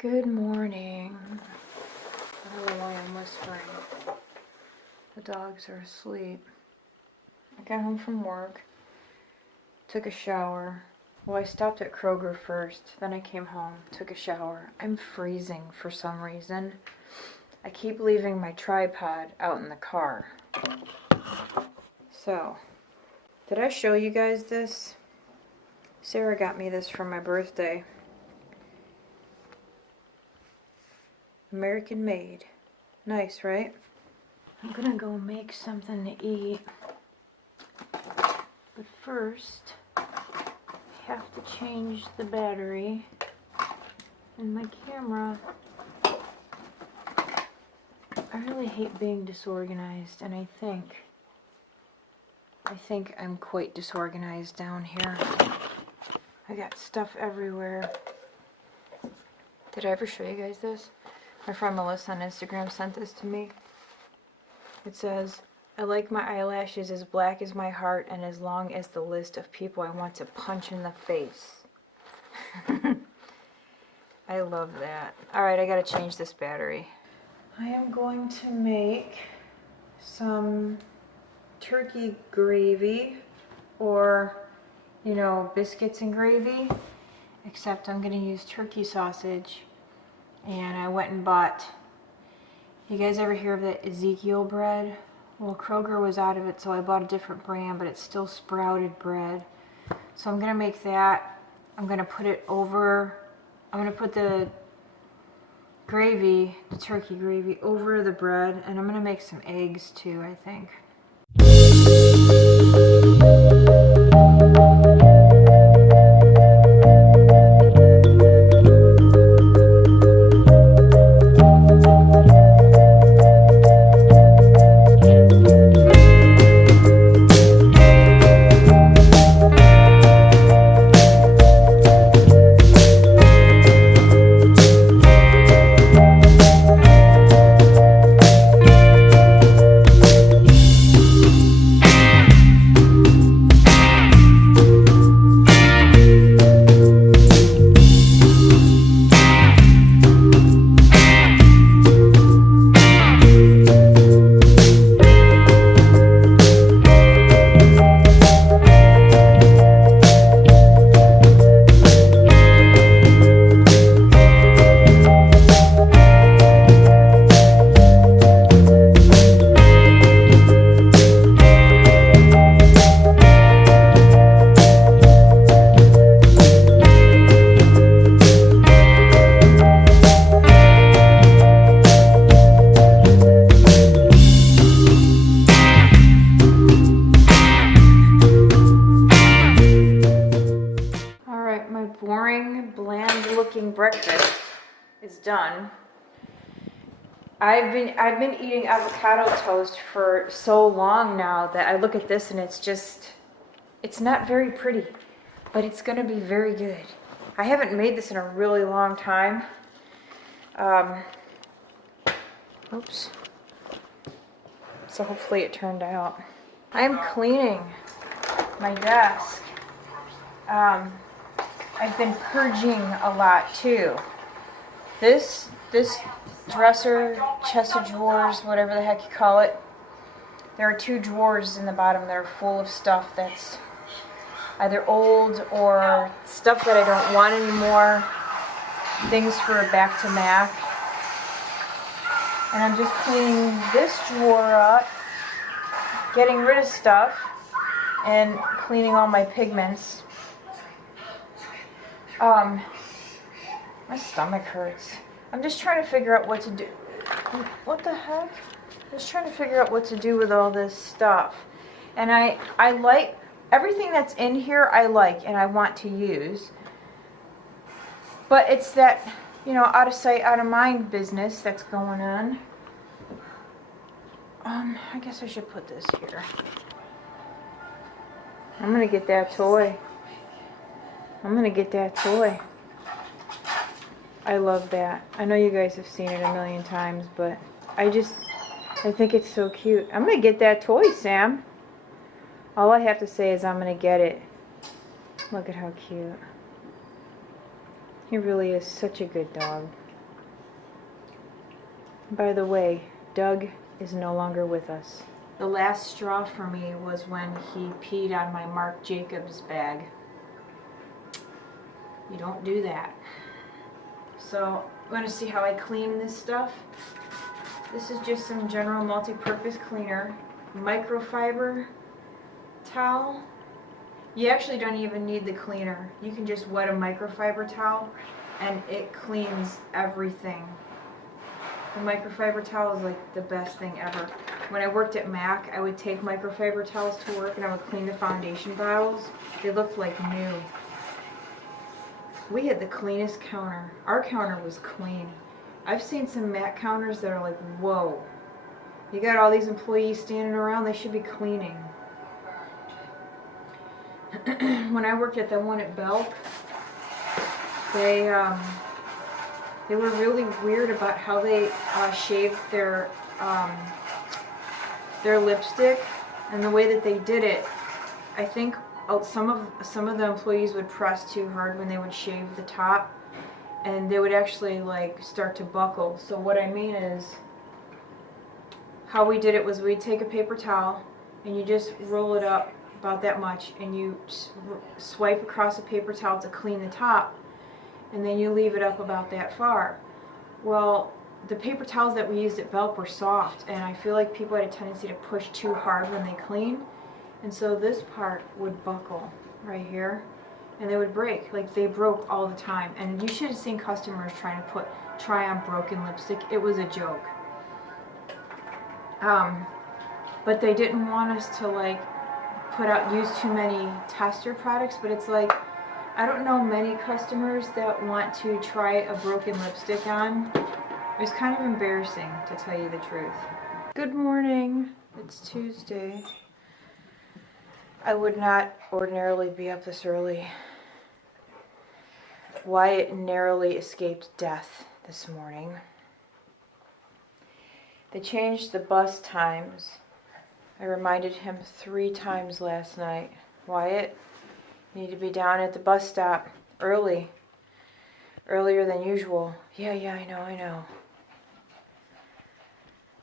Good morning. I don't know why I'm whispering. The dogs are asleep. I got home from work, took a shower. Well, I stopped at Kroger first, then I came home, took a shower. I'm freezing for some reason. I keep leaving my tripod out in the car. So, did I show you guys this? Sarah got me this for my birthday. American made. Nice, right? I'm gonna go make something to eat. But first, I have to change the battery in my camera. I really hate being disorganized, and I think I'm quite disorganized down here. I got stuff everywhere. Did I ever show you guys this? My friend Melissa on Instagram sent this to me. It says, I like my eyelashes as black as my heart and as long as the list of people I want to punch in the face. I love that. Alright, I gotta change this battery. I am going to make some turkey gravy, or, you know, biscuits and gravy, except I'm gonna use turkey sausage. And I went and bought, you guys ever hear of the Ezekiel bread? Well, Kroger was out of it, so I bought a different brand, but it's still sprouted bread. So I'm gonna make that. I'm gonna put it over, I'm gonna put the gravy, the turkey gravy, over the bread, and I'm gonna make some eggs too, I think. Breakfast is done. I've been eating avocado toast for so long now that I look at this and it's not very pretty, but it's gonna be very good. I haven't made this in a really long time. Oops. So hopefully it turned out. I'm cleaning my desk. I've been purging a lot too. This dresser, chest of drawers, whatever the heck you call it, there are 2 drawers in the bottom that are full of stuff that's either old or stuff that I don't want anymore, things for a back to Mac. And I'm just cleaning this drawer up, getting rid of stuff, and cleaning all my pigments. My stomach hurts. I'm just trying to figure out what to do. What the heck? Just trying to figure out what to do with all this stuff. And I like everything that's in here. I like and I want to use. But it's that, you know, out of sight, out of mind business that's going on. I guess I should put this here. I'm gonna get that toy. I love that. I know you guys have seen it a million times, but I think it's so cute. I'm gonna get that toy, Sam. All I have to say is I'm gonna get it. Look at how cute. He really is such a good dog. By the way, Doug is no longer with us. The last straw for me was when he peed on my Marc Jacobs bag. You don't do that. So I'm going to see how I clean this stuff. This is just some general multi-purpose cleaner. Microfiber towel. You actually don't even need the cleaner. You can just wet a microfiber towel and it cleans everything. The microfiber towel is like the best thing ever. When I worked at MAC, I would take microfiber towels to work and I would clean the foundation bottles. They looked like new. We had the cleanest counter. Our counter was clean. I've seen some MAC counters that are like, whoa. You got all these employees standing around, they should be cleaning. When I worked at the one at Belk, they were really weird about how they shaved their lipstick, and the way that they did it. I think some of the employees would press too hard when they would shave the top, and they would actually like start to buckle. So what I mean is, how we did it was we'd take a paper towel and you just roll it up about that much, and you swipe across a paper towel to clean the top, and then you leave it up about that far. Well, the paper towels that we used at Belk were soft, and I feel like people had a tendency to push too hard when they clean, and so this part would buckle right here, and they would break. Like, they broke all the time, and you should have seen customers trying to try on broken lipstick. It was a joke. But they didn't want us to like use too many tester products, but it's like, I don't know many customers that want to try a broken lipstick on. It was kind of embarrassing, to tell you the truth. Good morning. It's Tuesday. I would not ordinarily be up this early. Wyatt narrowly escaped death this morning. They changed the bus times. I reminded him 3 times last night. Wyatt, you need to be down at the bus stop early. Earlier than usual. Yeah, I know.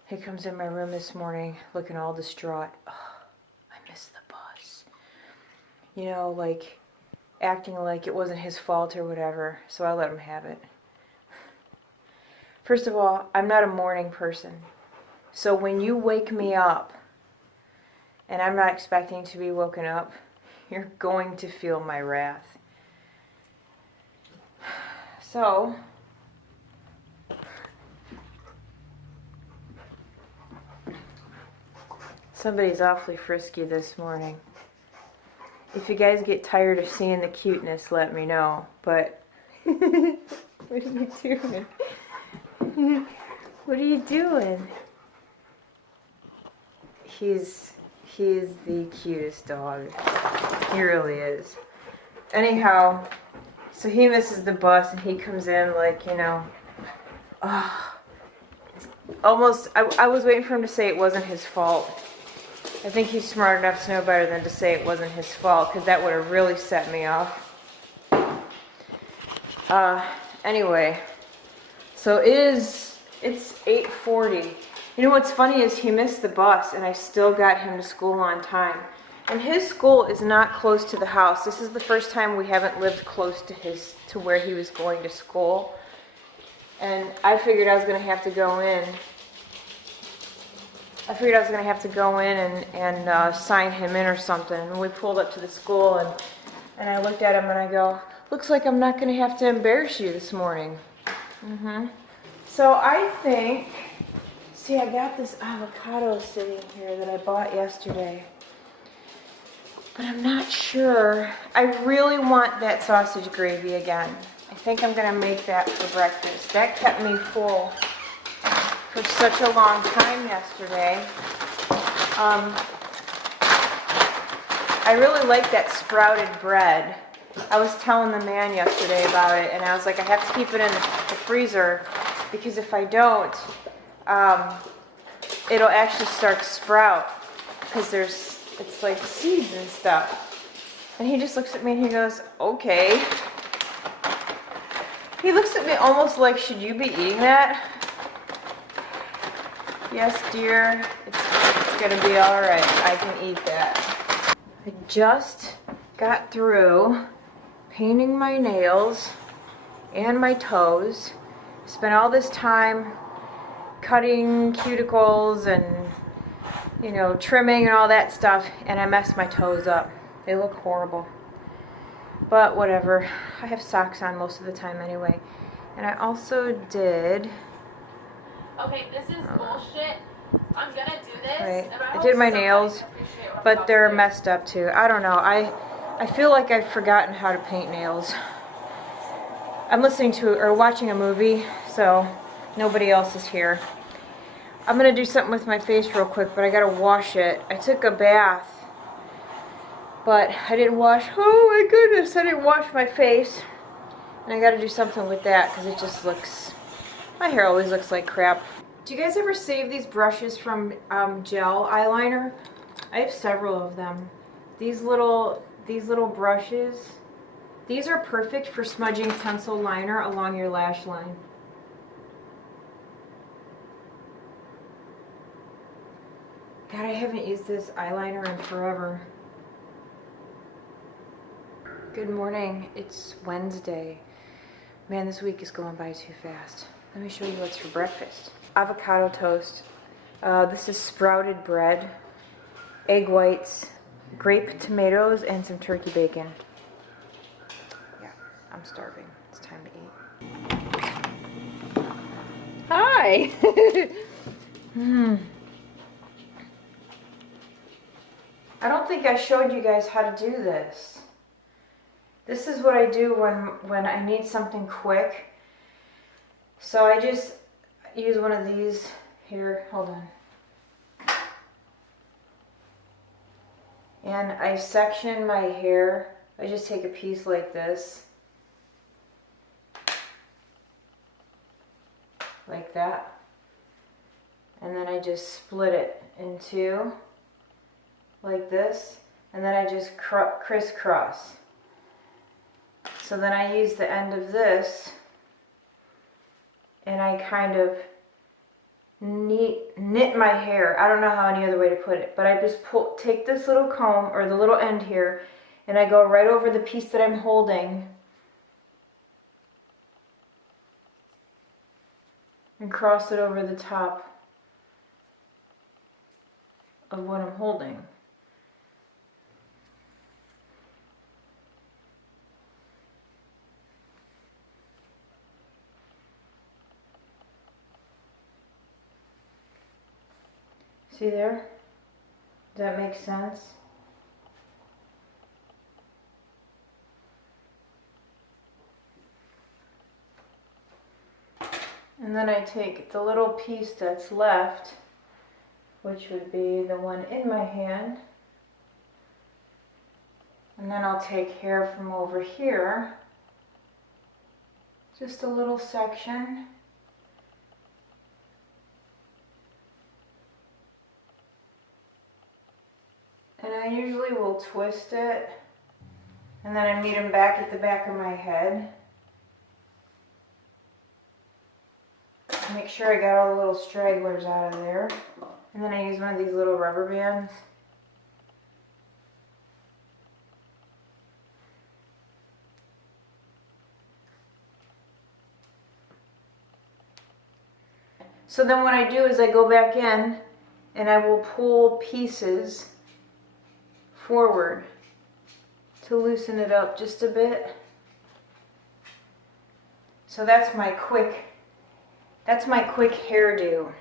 He comes in my room this morning looking all distraught. Oh, I missed the bus. You know, like acting like it wasn't his fault or whatever. So I let him have it. First of all, I'm not a morning person. So when you wake me up, and I'm not expecting to be woken up, you're going to feel my wrath. So, somebody's awfully frisky this morning. If you guys get tired of seeing the cuteness, let me know. But, what are you doing? What are you doing? He's the cutest dog. He really is. Anyhow, so he misses the bus and he comes in like, you know, almost, I was waiting for him to say it wasn't his fault. I think he's smart enough to know better than to say it wasn't his fault, because that would have really set me off. Anyway, so it's 8:40. You know what's funny is he missed the bus and I still got him to school on time. And his school is not close to the house. This is the first time we haven't lived close to where he was going to school. And I figured I was going to have to go in. And sign him in or something. And we pulled up to the school and I looked at him and I go, looks like I'm not going to have to embarrass you this morning. So I think, see, I got this avocado sitting here that I bought yesterday. But I'm not sure. I really want that sausage gravy again. I think I'm going to make that for breakfast. That kept me full for such a long time yesterday. I really like that sprouted bread. I was telling the man yesterday about it, and I was like, I have to keep it in the freezer, because if I don't, it'll actually start to sprout, because it's like seeds and stuff. And he just looks at me and he goes, okay. He looks at me almost like, should you be eating that? Yes, dear, it's gonna be all right. I can eat that. I just got through painting my nails and my toes. Spent all this time cutting cuticles and, you know, trimming and all that stuff, and I messed my toes up. They look horrible. But whatever. I have socks on most of the time anyway. And I also did... Okay, this is bullshit. I'm gonna do this. Right. And I did my nails, but they're messed up too. I don't know. I feel like I've forgotten how to paint nails. I'm listening to or watching a movie, so nobody else is here. I'm gonna do something with my face real quick, but I gotta wash it. I took a bath, but I didn't wash. Oh my goodness, I didn't wash my face. And I gotta do something with that because it just looks... My hair always looks like crap. Do you guys ever save these brushes from gel eyeliner? I have several of them. These little brushes, these are perfect for smudging pencil liner along your lash line. God, I haven't used this eyeliner in forever. Good morning. It's Wednesday. Man, this week is going by too fast. Let me show you what's for breakfast. Avocado toast. This is sprouted bread, egg whites, grape tomatoes, and some turkey bacon. Yeah, I'm starving. It's time to eat. Hi! I don't think I showed you guys how to do this. This is what I do when I need something quick. So I just use one of these here, hold on. And I section my hair. I just take a piece like this. Like that. And then I just split it in two, like this. And then I just crisscross. So then I use the end of this and I kind of knit my hair. I don't know how any other way to put it, but I just take this little comb or the little end here and I go right over the piece that I'm holding and cross it over the top of what I'm holding. See there? Does that make sense? And then I take the little piece that's left, which would be the one in my hand, and then I'll take hair from over here, just a little section. And I usually will twist it, and then I meet them back at the back of my head. Make sure I got all the little stragglers out of there. And then I use one of these little rubber bands. So then what I do is I go back in and I will pull pieces forward to loosen it up just a bit. So that's my quick hairdo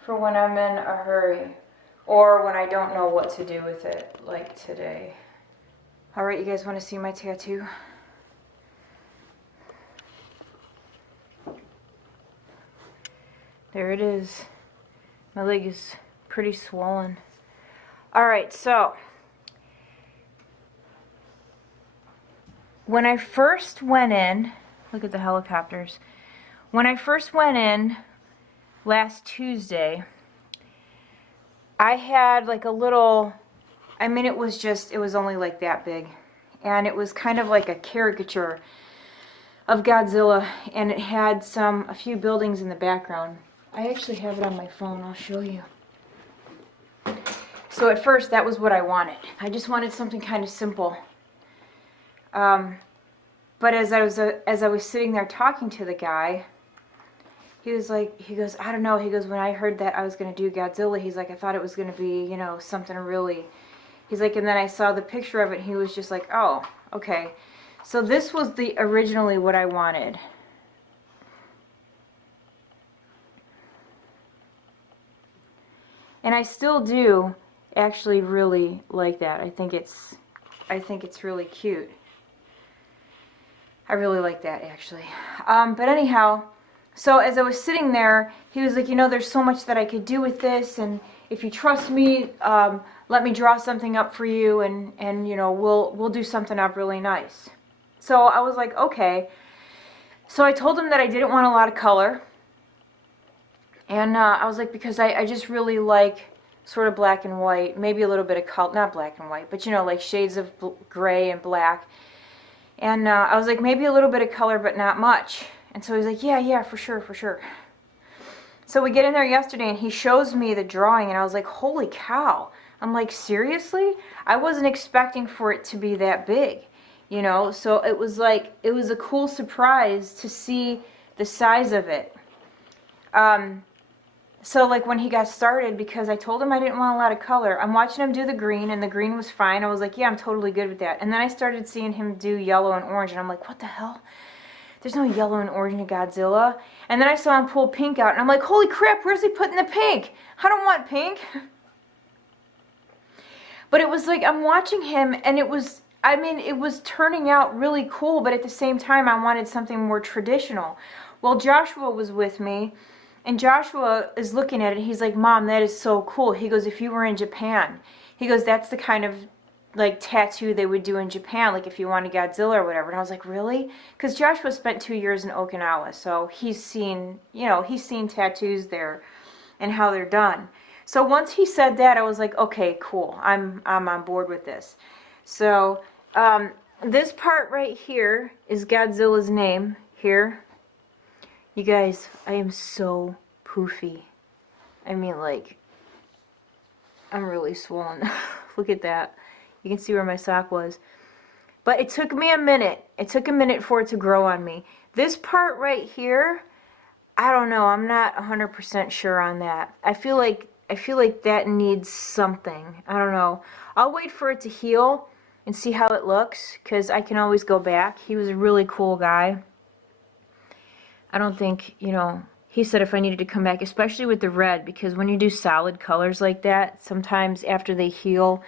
for when I'm in a hurry or when I don't know what to do with it, like today. All right, you guys want to see my tattoo? There it is. My leg is pretty swollen. All right, so when I first went in, look at the helicopters. When I first went in last Tuesday, I had like a little, I mean it was only like that big. And it was kind of like a caricature of Godzilla, and it had a few buildings in the background. I actually have it on my phone. I'll show you. So at first, that was what I wanted. I just wanted something kind of simple. But as I was sitting there talking to the guy, he was like, he goes, I don't know. He goes, when I heard that I was going to do Godzilla, he's like, I thought it was going to be, you know, something really. He's like, and then I saw the picture of it, and he was just like, oh, okay. So this was originally what I wanted. And I still do actually really like that. I think it's really cute. I really like that, actually. But anyhow, so as I was sitting there, he was like, you know, there's so much that I could do with this, and if you trust me, let me draw something up for you, and you know, we'll do something up really nice. So I was like, okay. So I told him that I didn't want a lot of color, and I was like, because I just really like sort of black and white, maybe a little bit of color, not black and white, but you know, like shades of gray and black. And I was like, maybe a little bit of color, but not much. And so he's like, yeah, for sure, for sure. So we get in there yesterday, and he shows me the drawing, and I was like, holy cow. I'm like, seriously? I wasn't expecting for it to be that big, you know? So it was like, it was a cool surprise to see the size of it. So like when he got started, because I told him I didn't want a lot of color, I'm watching him do the green, and the green was fine. I was like, yeah, I'm totally good with that. And then I started seeing him do yellow and orange, and I'm like, what the hell? There's no yellow and orange in Godzilla. And then I saw him pull pink out, and I'm like, holy crap, where's he putting the pink? I don't want pink. But it was like, I'm watching him, and it was, I mean, it was turning out really cool, but at the same time, I wanted something more traditional. Well, Joshua was with me, and Joshua is looking at it. He's like, Mom, that is so cool. He goes, if you were in Japan, he goes, that's the kind of like tattoo they would do in Japan, like if you wanted Godzilla or whatever. And I was like, really? Because Joshua spent 2 years in Okinawa, so he's seen, you know, he's seen tattoos there and how they're done. So once he said that, I was like, okay, cool. I'm on board with this. So this part right here is Godzilla's name here. You guys, I am so poofy. I mean, like, I'm really swollen. Look at that. You can see where my sock was. But it took me a minute. It took a minute for it to grow on me. This part right here, I don't know. I'm not 100% sure on that. I feel like that needs something. I don't know. I'll wait for it to heal and see how it looks, because I can always go back. He was a really cool guy. I don't think, you know, he said if I needed to come back, especially with the red, because when you do solid colors like that, sometimes after they heal,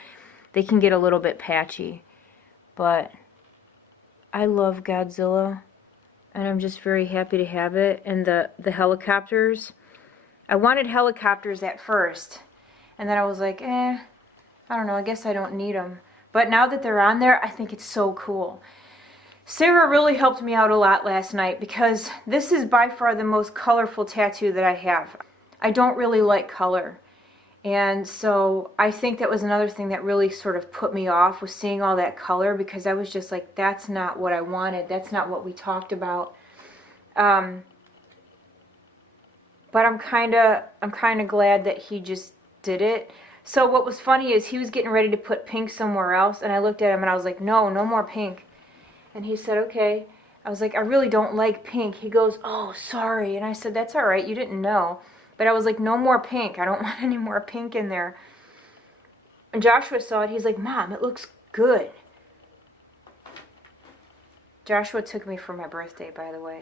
they can get a little bit patchy. But I love Godzilla, and I'm just very happy to have it. And the helicopters, I wanted helicopters at first, and then I was like, I don't know, I guess I don't need them. But now that they're on there, I think it's so cool. Sarah really helped me out a lot last night, because this is by far the most colorful tattoo that I have. I don't really like color. And so I think that was another thing that really sort of put me off, was seeing all that color, because I was just like, that's not what I wanted. That's not what we talked about. But I'm kind of glad that he just did it. So what was funny is he was getting ready to put pink somewhere else, and I looked at him and I was like, no more pink. And he said, okay. I was like, I really don't like pink. He goes, oh, sorry. And I said, that's all right. You didn't know. But I was like, no more pink. I don't want any more pink in there. And Joshua saw it. He's like, Mom, it looks good. Joshua took me for my birthday, by the way.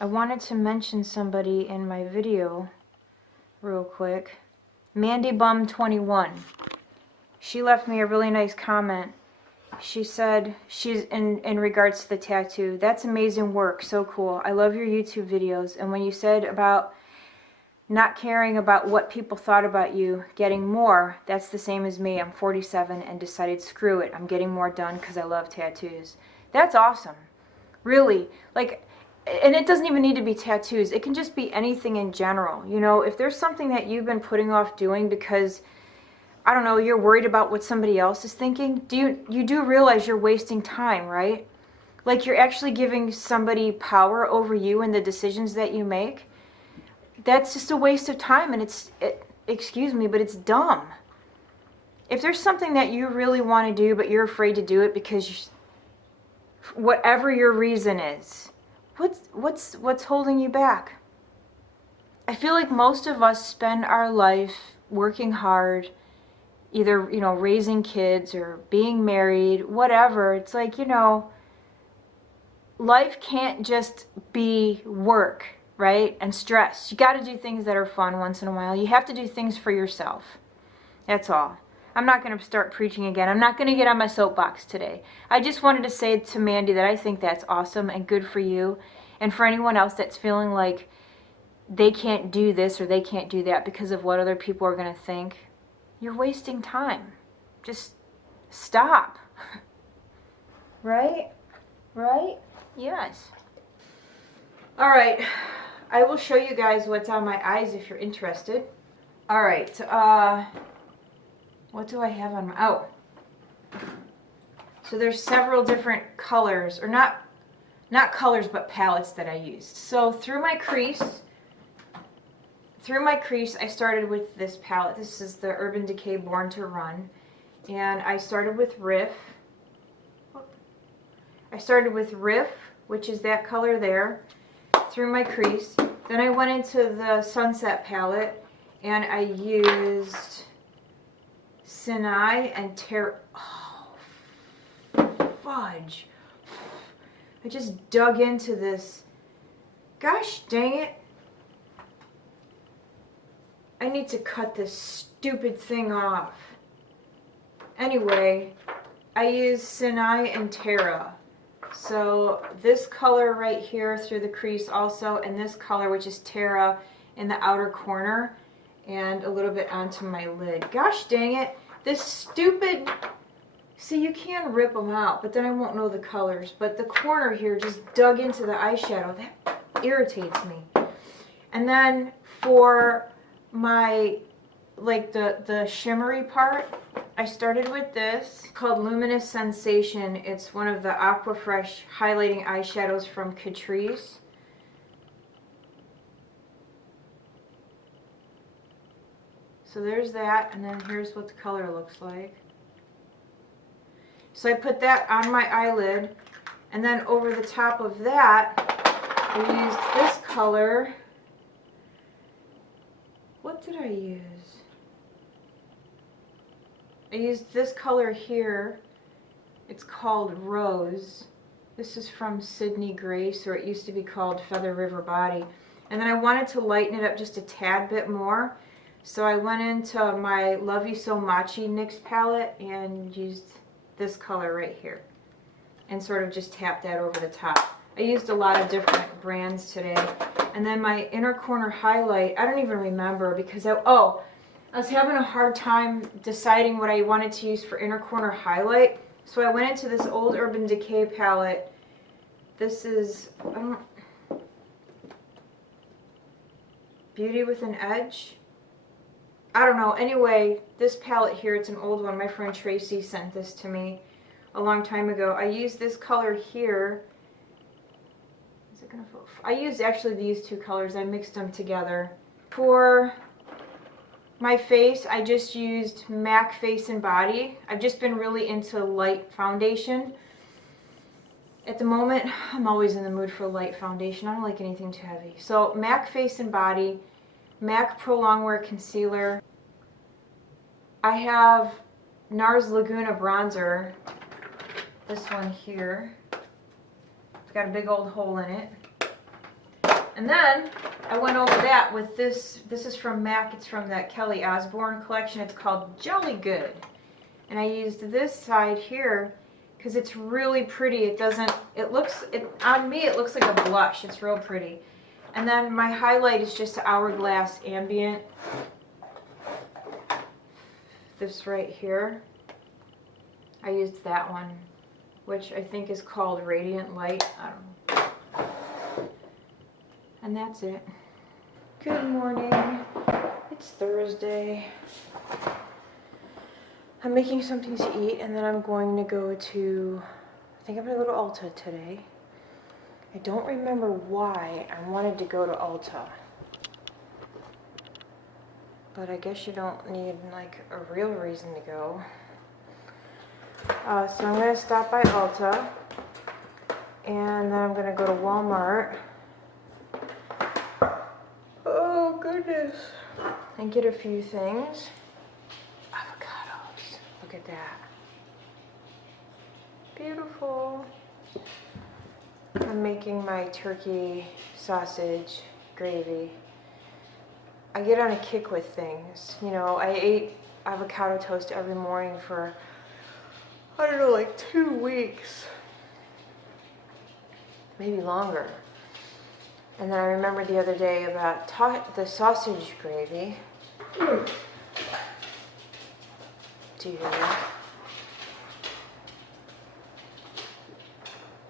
I wanted to mention somebody in my video real quick. MandyBum21. She left me a really nice comment. She said, she's in regards to the tattoo, that's amazing work, so cool. I love your YouTube videos. And when you said about not caring about what people thought about you, getting more, that's the same as me. I'm 47 and decided, screw it, I'm getting more done because I love tattoos. That's awesome. Really. Like, and it doesn't even need to be tattoos. It can just be anything in general. You know, if there's something that you've been putting off doing because, I don't know, you're worried about what somebody else is thinking, you do realize you're wasting time, right? like you're actually giving somebody power over you and the decisions that you make, that's just a waste of time, and excuse me, but it's dumb. If there's something that you really want to do, but you're afraid to do it because whatever your reason is, what's holding you back? I feel like most of us spend our life working hard, either, you know, raising kids or being married, whatever. It's like, you know, life can't just be work, right? And stress. You got to do things that are fun once in a while. You have to do things for yourself. That's all. I'm not going to start preaching again. I'm not going to get on my soapbox today. I just wanted to say to Mandy that I think that's awesome and good for you. And for anyone else that's feeling like they can't do this or they can't do that because of what other people are going to think, you're wasting time. Just stop. Right? Right? Yes. All right. I will show you guys what's on my eyes if you're interested. All right. What do I have on my... Oh. So there's several different colors, or not colors, but palettes that I used. So through my crease, I started with this palette. This is the Urban Decay Born to Run. And I started with Riff. Which is that color there, through my crease. Then I went into the Sunset palette, and I used Sinai and oh, fudge. I just dug into this. Gosh dang it. I need to cut this stupid thing off. Anyway, I used Sinai and Terra. So this color right here through the crease also, and this color, which is Terra, in the outer corner, and a little bit onto my lid. Gosh dang it. This stupid... See, you can rip them out, but then I won't know the colors. But the corner here just dug into the eyeshadow. That irritates me. And then for my, like the shimmery part, I started with this called Luminous Sensation. It's one of the Aquafresh highlighting eyeshadows from Catrice. So there's that, and then here's what the color looks like. So I put that on my eyelid, and then over the top of that, I used this color. What did I use? I used this color here. It's called Rose. This is from Sydney Grace, or it used to be called Feather River Body. And then I wanted to lighten it up just a tad bit more. So I went into my Love You So Machi NYX palette and used this color right here. And sort of just tapped that over the top. I used a lot of different brands today. And then my inner corner highlight, I don't even remember because I was having a hard time deciding what I wanted to use for inner corner highlight. So I went into this old Urban Decay palette. This is, Beauty with an Edge. I don't know. Anyway, this palette here, it's an old one. My friend Tracy sent this to me a long time ago. I used this color here. Is it gonna fall? I used actually these two colors. I mixed them together. For my face, I just used MAC Face and Body. I've just been really into light foundation. At the moment, I'm always in the mood for light foundation. I don't like anything too heavy. So MAC Face and Body, MAC Pro Longwear Concealer. I have NARS Laguna Bronzer. This one here. It's got a big old hole in it. And then I went over that with this. This is from MAC. It's from that Kelly Osbourne collection. It's called Jolly Good. And I used this side here because it's really pretty. It doesn't, on me it looks like a blush. It's real pretty. And then my highlight is just Hourglass Ambient. This right here. I used that one, which I think is called Radiant Light. I don't know. And that's it. Good morning. It's Thursday. I'm making something to eat, and then I'm going to go to think I'm gonna go to Ulta today. I don't remember why I wanted to go to Ulta. But I guess you don't need like a real reason to go. So I'm gonna stop by Ulta. And then I'm gonna go to Walmart. Oh goodness. And get a few things. Avocados. Look at that. Beautiful. I'm making my turkey sausage gravy. I get on a kick with things. You know, I ate avocado toast every morning for, I don't know, like 2 weeks. Maybe longer. And then I remember the other day about the sausage gravy. Do you hear that?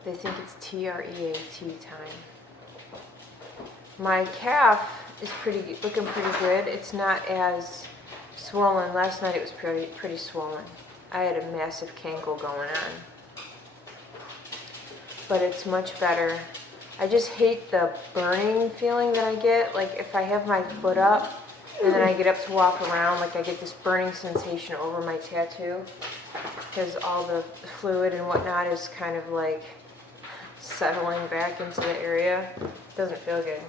They think it's TREAT time. My calf is looking pretty good. It's not as swollen. Last night it was pretty swollen. I had a massive cankle going on. But it's much better. I just hate the burning feeling that I get. Like if I have my foot up and then I get up to walk around, like I get this burning sensation over my tattoo because all the fluid and whatnot is kind of like settling back into the area. Doesn't feel good.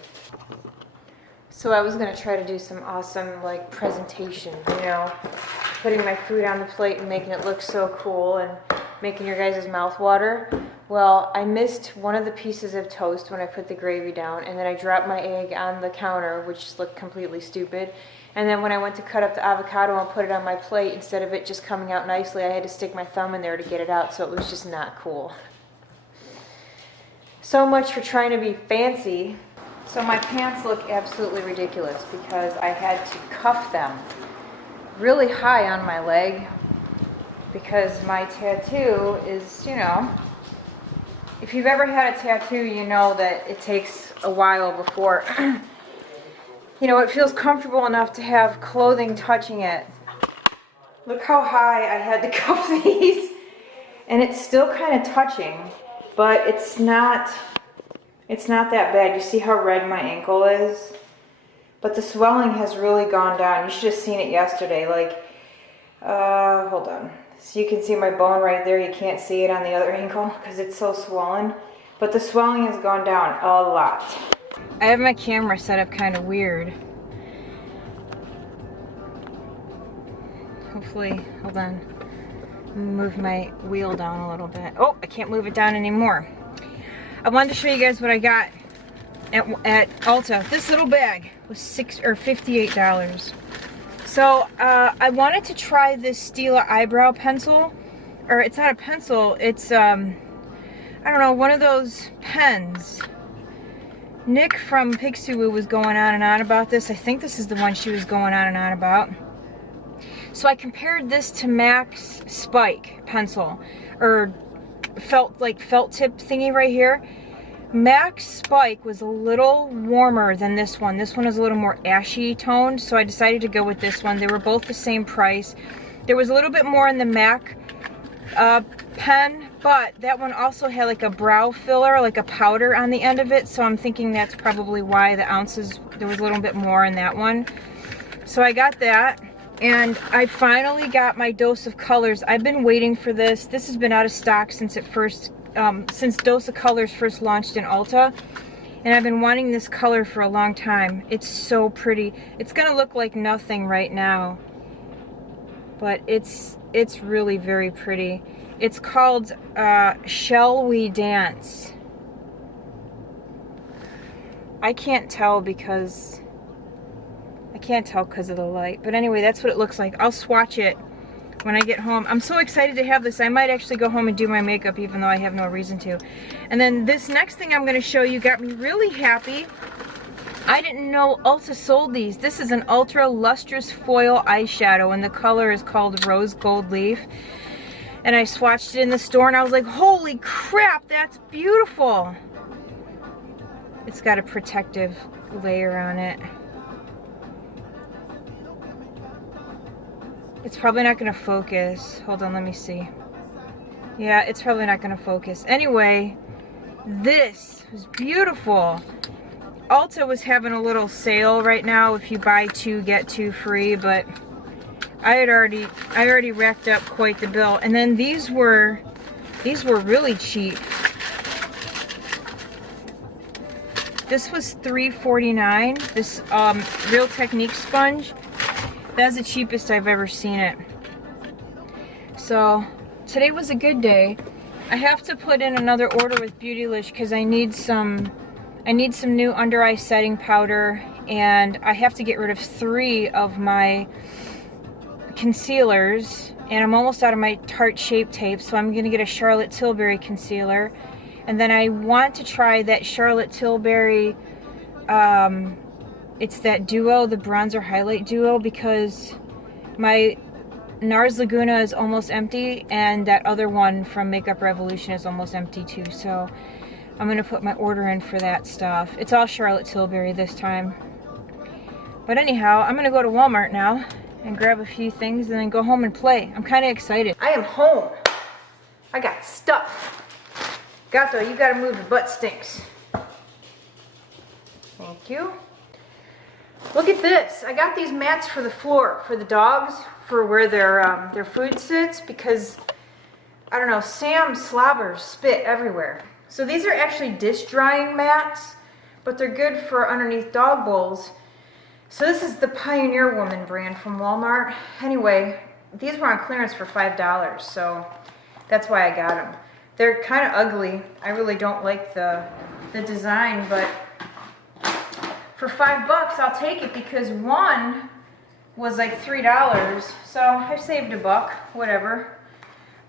So I was gonna try to do some awesome like presentation, you know, putting my food on the plate and making it look so cool and making your guys' mouth water. Well, I missed one of the pieces of toast when I put the gravy down, and then I dropped my egg on the counter, which looked completely stupid. And then when I went to cut up the avocado and put it on my plate, instead of it just coming out nicely, I had to stick my thumb in there to get it out, so it was just not cool. So much for trying to be fancy. So my pants look absolutely ridiculous because I had to cuff them really high on my leg because my tattoo is, you know, if you've ever had a tattoo, you know that it takes a while before, you know, it feels comfortable enough to have clothing touching it. Look how high I had to cuff these. And it's still kind of touching, but it's not that bad. You see how red my ankle is? But the swelling has really gone down. You should have seen it yesterday. Like, hold on. So you can see my bone right there. You can't see it on the other ankle because it's so swollen. But the swelling has gone down a lot. I have my camera set up kind of weird. Hopefully, hold on. Move my wheel down a little bit. Oh, I can't move it down anymore. I wanted to show you guys what I got at Ulta. This little bag was $58. So I wanted to try this Stila eyebrow pencil, or it's not a pencil, it's I don't know, one of those pens. Nick from Pixie-Woo was going on and on about this. I think this is the one she was going on and on about. So I compared this to MAC's Spike pencil, or felt tip thingy right here. MAC's Spike was a little warmer than this one. This one is a little more ashy toned, so I decided to go with this one. They were both the same price. There was a little bit more in the MAC pen, but that one also had like a brow filler, like a powder on the end of it, so I'm thinking that's probably why the ounces, there was a little bit more in that one. So I got that. And I finally got my Dose of Colors. I've been waiting for this. This has been out of stock since since Dose of Colors first launched in Ulta. And I've been wanting this color for a long time. It's so pretty. It's gonna look like nothing right now, but it's really very pretty. It's called Shall We Dance? I can't tell because of the light. But anyway, that's what it looks like. I'll swatch it when I get home. I'm so excited to have this. I might actually go home and do my makeup even though I have no reason to. And then this next thing I'm going to show you got me really happy. I didn't know Ulta sold these. This is an ultra lustrous foil eyeshadow and the color is called Rose Gold Leaf. And I swatched it in the store and I was like, holy crap, that's beautiful. It's got a protective layer on it. It's probably not going to focus. Hold on, let me see. Yeah, it's probably not gonna focus. Anyway, this was beautiful. Ulta was having a little sale right now if you buy 2 get 2 free, but I already racked up quite the bill. And then these were really cheap. This was $3.49. This Real Technique sponge. That's the cheapest I've ever seen it. So today was a good day. I have to put in another order with Beautylish because I need some new under eye setting powder, and I have to get rid of 3 of my concealers, and I'm almost out of my Tarte Shape Tape, so I'm gonna get a Charlotte Tilbury concealer. And then I want to try that Charlotte Tilbury, it's that duo, the bronzer highlight duo, because my NARS Laguna is almost empty, and that other one from Makeup Revolution is almost empty too. So I'm gonna put my order in for that stuff. It's all Charlotte Tilbury this time. But anyhow, I'm gonna go to Walmart now and grab a few things and then go home and play. I'm kind of excited. I am home. I got stuff. Gato, you gotta move, your butt stinks. Thank you. Look at this. I got these mats for the floor, for the dogs, for where their food sits, because, I don't know, Sam slobbers spit everywhere. So these are actually dish drying mats, but they're good for underneath dog bowls. So this is the Pioneer Woman brand from Walmart. Anyway, these were on clearance for $5, so that's why I got them. They're kind of ugly. I really don't like the design, but for $5 I'll take it because one was like $3, so I saved $1, whatever.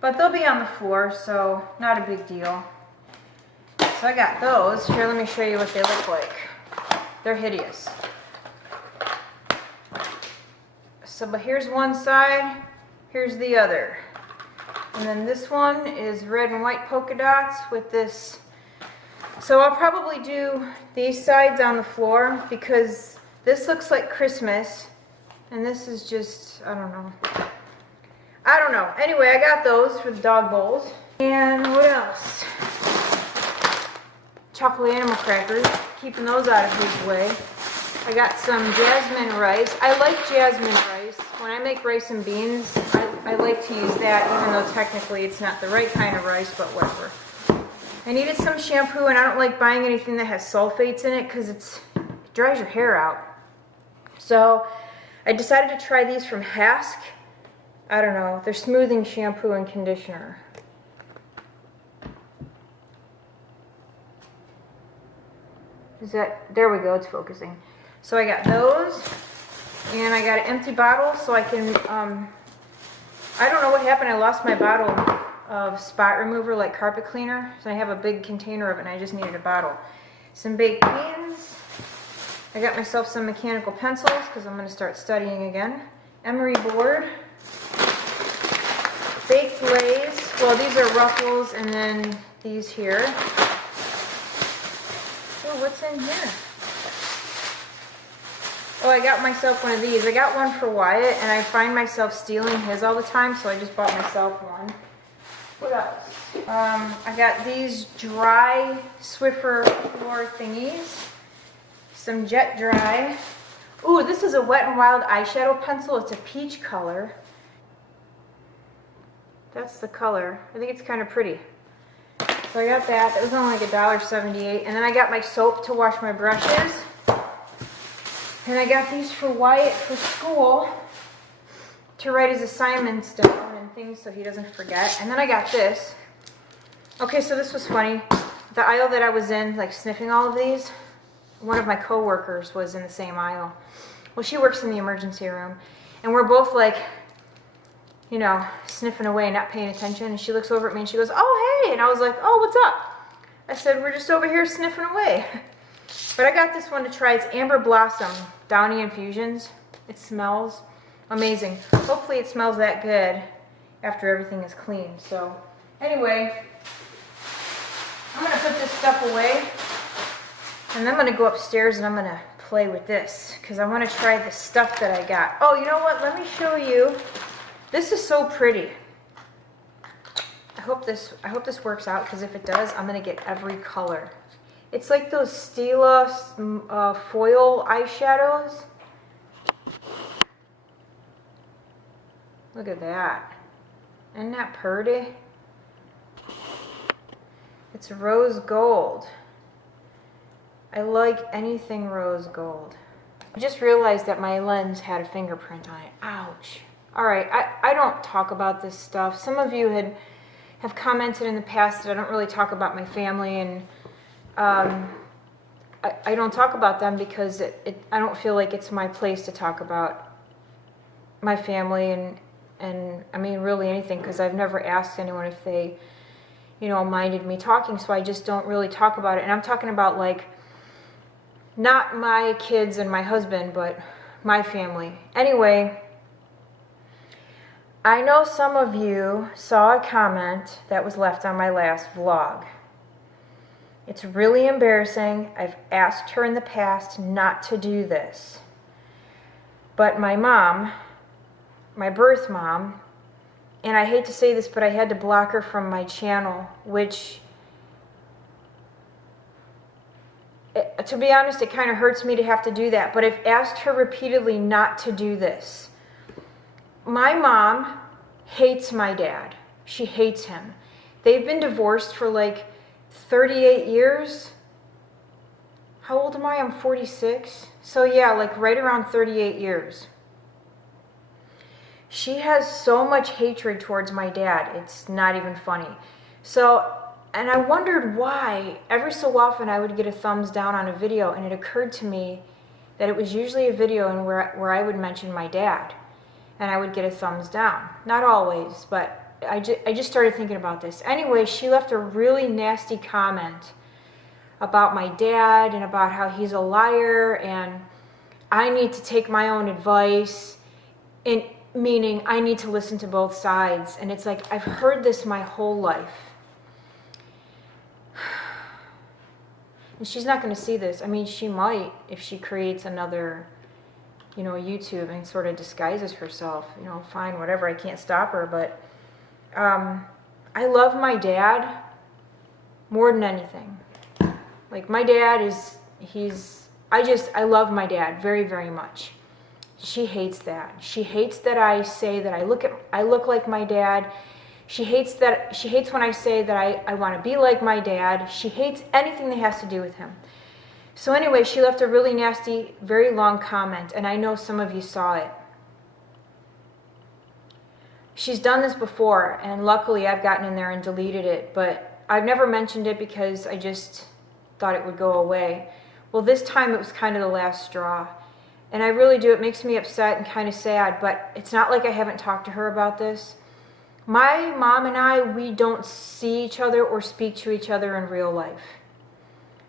But they'll be on the floor, so not a big deal. So I got those. Here, let me show you what they look like. They're hideous. So, but here's one side, here's the other. And then this one is red and white polka dots with this. So I'll probably do these sides on the floor because this looks like Christmas. And this is just, I don't know. Anyway, I got those for the dog bowls. And what else? Chocolate animal crackers, keeping those out of his way. I got some jasmine rice. I like jasmine rice. When I make rice and beans, I like to use that, even though technically it's not the right kind of rice, but whatever. I needed some shampoo, and I don't like buying anything that has sulfates in it because it dries your hair out. So I decided to try these from Hask. I don't know, they're smoothing shampoo and conditioner. There we go, it's focusing. So I got those, and I got an empty bottle so I can, I don't know what happened, I lost my bottle of spot remover, like carpet cleaner, so I have a big container of it and I just needed a bottle. Some baked beans. I got myself some mechanical pencils because I'm going to start studying again. Emery board. Baked Lays. Well, these are Ruffles, and then these here. Oh, what's in here? Oh, I got myself one of these. I got one for Wyatt, and I find myself stealing his all the time, so I just bought myself one. What else? I got these dry Swiffer floor thingies. Some Jet Dry. Ooh, this is a Wet n Wild eyeshadow pencil. It's a peach color. That's the color. I think it's kind of pretty. So I got that. That was only like $1.78. And then I got my soap to wash my brushes. And I got these for Wyatt for school to write his assignments down and things so he doesn't forget. And then I got this. Okay, so this was funny. The aisle that I was in, like sniffing all of these, one of my coworkers was in the same aisle. Well, she works in the emergency room. And we're both like, you know, sniffing away, not paying attention. And she looks over at me and she goes, "Oh, hey." And I was like, "Oh, what's up?" I said, "We're just over here sniffing away." But I got this one to try. It's Amber Blossom Downy Infusions. It smells amazing. Hopefully it smells that good after everything is clean. So anyway, I'm going to put this stuff away. And then I'm going to go upstairs and I'm going to play with this because I want to try the stuff that I got. Oh, you know what? Let me show you. This is so pretty. I hope this works out, because if it does, I'm gonna get every color. It's like those Stila foil eyeshadows. Look at that. Isn't that pretty? It's rose gold. I like anything rose gold. I just realized that my lens had a fingerprint on it. Ouch. All right, I don't talk about this stuff. Some of you have commented in the past that I don't really talk about my family, and I don't talk about them because I don't feel like it's my place to talk about my family and I mean really anything, because I've never asked anyone if they, you know, minded me talking, so I just don't really talk about it. And I'm talking about, like, not my kids and my husband, but my family. Anyway, I know some of you saw a comment that was left on my last vlog. It's really embarrassing. I've asked her in the past not to do this. But my mom, my birth mom, and I hate to say this, but I had to block her from my channel, which, to be honest, it kind of hurts me to have to do that. But I've asked her repeatedly not to do this. My mom hates my dad. She hates him. They've been divorced for like 38 years. How old am I? I'm 46. So yeah, like right around 38 years. She has so much hatred towards my dad. It's not even funny. So, and I wondered why every so often I would get a thumbs down on a video, and it occurred to me that it was usually a video in where I would mention my dad, and I would get a thumbs down. Not always, but I just started thinking about this. Anyway, she left a really nasty comment about my dad and about how he's a liar and I need to take my own advice, and meaning I need to listen to both sides. And it's like, I've heard this my whole life. And she's not going to see this. I mean, she might if she creates another, you know, YouTube and sort of disguises herself. You know, fine, whatever. I can't stop her. But I love my dad more than anything. Like, my dad I love my dad very, very much. She hates that. She hates that I say that I look like my dad. She hates when I say that I want to be like my dad. She hates anything that has to do with him. So anyway, she left a really nasty, very long comment, and I know some of you saw it. She's done this before, and luckily I've gotten in there and deleted it, but I've never mentioned it because I just thought it would go away. Well, this time it was kind of the last straw. And I really do, it makes me upset and kind of sad, but it's not like I haven't talked to her about this. My mom and I, we don't see each other or speak to each other in real life.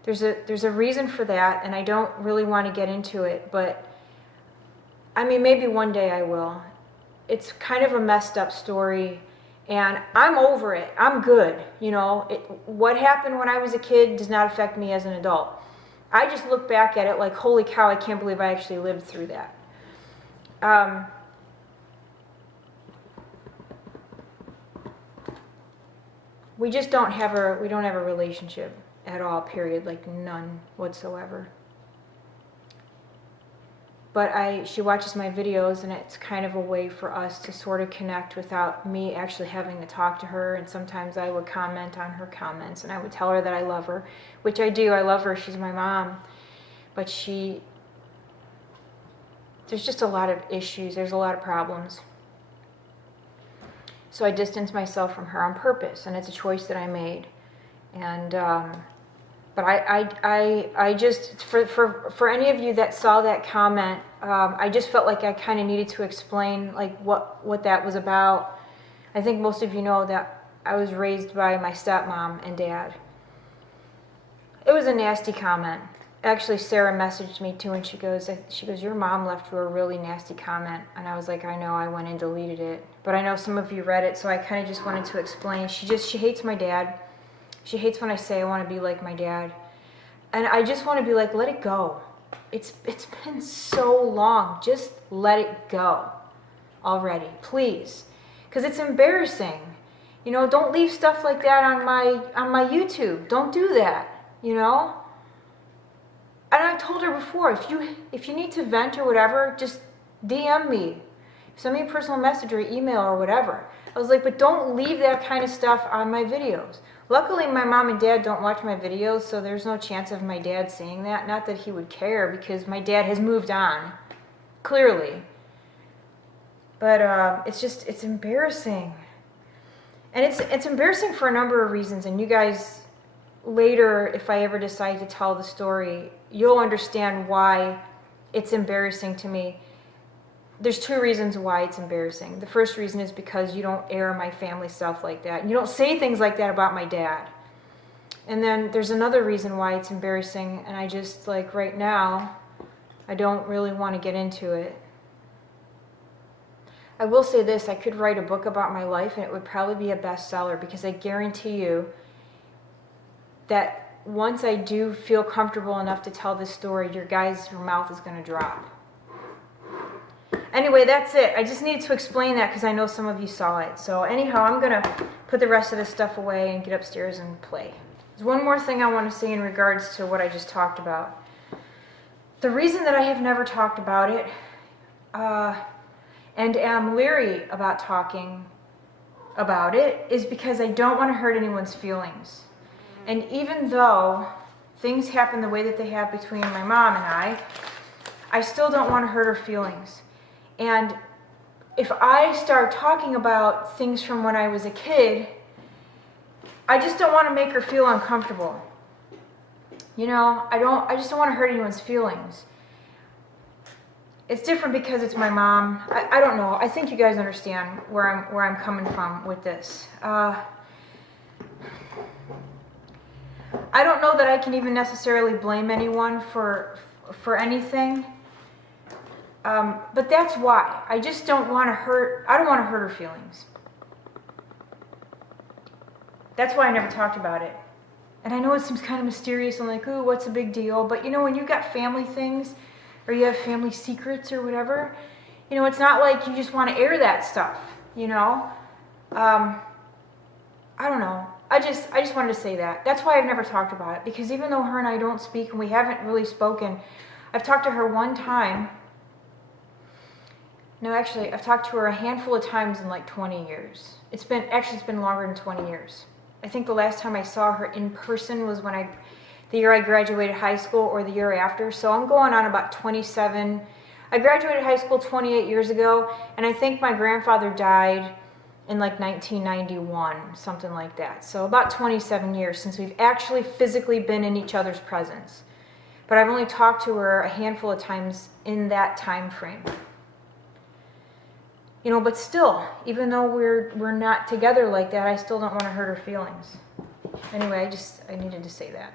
There's a reason for that, and I don't really want to get into it, but I mean, maybe one day I will. It's kind of a messed up story, and I'm over it. I'm good, you know. What happened when I was a kid does not affect me as an adult. I just look back at it like, holy cow, I can't believe I actually lived through that. We just don't have a relationship at all, period, like none whatsoever. But she watches my videos, and it's kind of a way for us to sort of connect without me actually having to talk to her. And sometimes I would comment on her comments, and I would tell her that I love her, which I do. I love her. She's my mom. But there's just a lot of issues. There's a lot of problems. So I distanced myself from her on purpose, and it's a choice that I made. And but I just, for any of you that saw that comment, I just felt like I kind of needed to explain like what that was about. I think most of you know that I was raised by my stepmom and dad. It was a nasty comment. Actually, Sarah messaged me too, and she goes, your mom left you a really nasty comment. And I was like, I know, I went and deleted it. But I know some of you read it, so I kind of just wanted to explain. She hates my dad. She hates when I say I want to be like my dad. And I just want to be like, let it go. It's been so long. Just let it go already, please. Because it's embarrassing. You know, don't leave stuff like that on my YouTube. Don't do that, you know? And I told her before, if you need to vent or whatever, just DM me. Send me a personal message or email or whatever. I was like, but don't leave that kind of stuff on my videos. Luckily, my mom and dad don't watch my videos, so there's no chance of my dad seeing that. Not that he would care, because my dad has moved on, clearly. But it's embarrassing. And it's embarrassing for a number of reasons, and you guys, later, if I ever decide to tell the story, you'll understand why it's embarrassing to me. There's two reasons why it's embarrassing. The first reason is because you don't air my family stuff like that. You don't say things like that about my dad. And then there's another reason why it's embarrassing, and I just, like, right now, I don't really want to get into it. I will say this, I could write a book about my life and it would probably be a bestseller, because I guarantee you that once I do feel comfortable enough to tell this story, your mouth is going to drop. Anyway, that's it. I just needed to explain that because I know some of you saw it. So anyhow, I'm going to put the rest of this stuff away and get upstairs and play. There's one more thing I want to say in regards to what I just talked about. The reason that I have never talked about it, and am leery about talking about it, is because I don't want to hurt anyone's feelings. And even though things happen the way that they have between my mom and I still don't want to hurt her feelings. And if I start talking about things from when I was a kid, I just don't want to make her feel uncomfortable. You know, I just don't want to hurt anyone's feelings. It's different because it's my mom. I don't know. I think you guys understand where I'm coming from with this. I don't know that I can even necessarily blame anyone for anything. But that's why. I just don't want to hurt her feelings. That's why I never talked about it. And I know it seems kind of mysterious and like, ooh, what's a big deal? But you know, when you've got family things, or you have family secrets or whatever, you know, it's not like you just want to air that stuff, you know? I don't know. I just wanted to say that. That's why I've never talked about it, because even though her and I don't speak and we haven't really spoken, I've talked to her one time. No, actually, I've talked to her a handful of times in like 20 years. It's been longer than 20 years. I think the last time I saw her in person was the year I graduated high school or the year after. So I'm going on about 27. I graduated high school 28 years ago, and I think my grandfather died in like 1991, something like that. So about 27 years since we've actually physically been in each other's presence. But I've only talked to her a handful of times in that time frame. You know, but still, even though we're not together like that, I still don't want to hurt her feelings. Anyway, I needed to say that.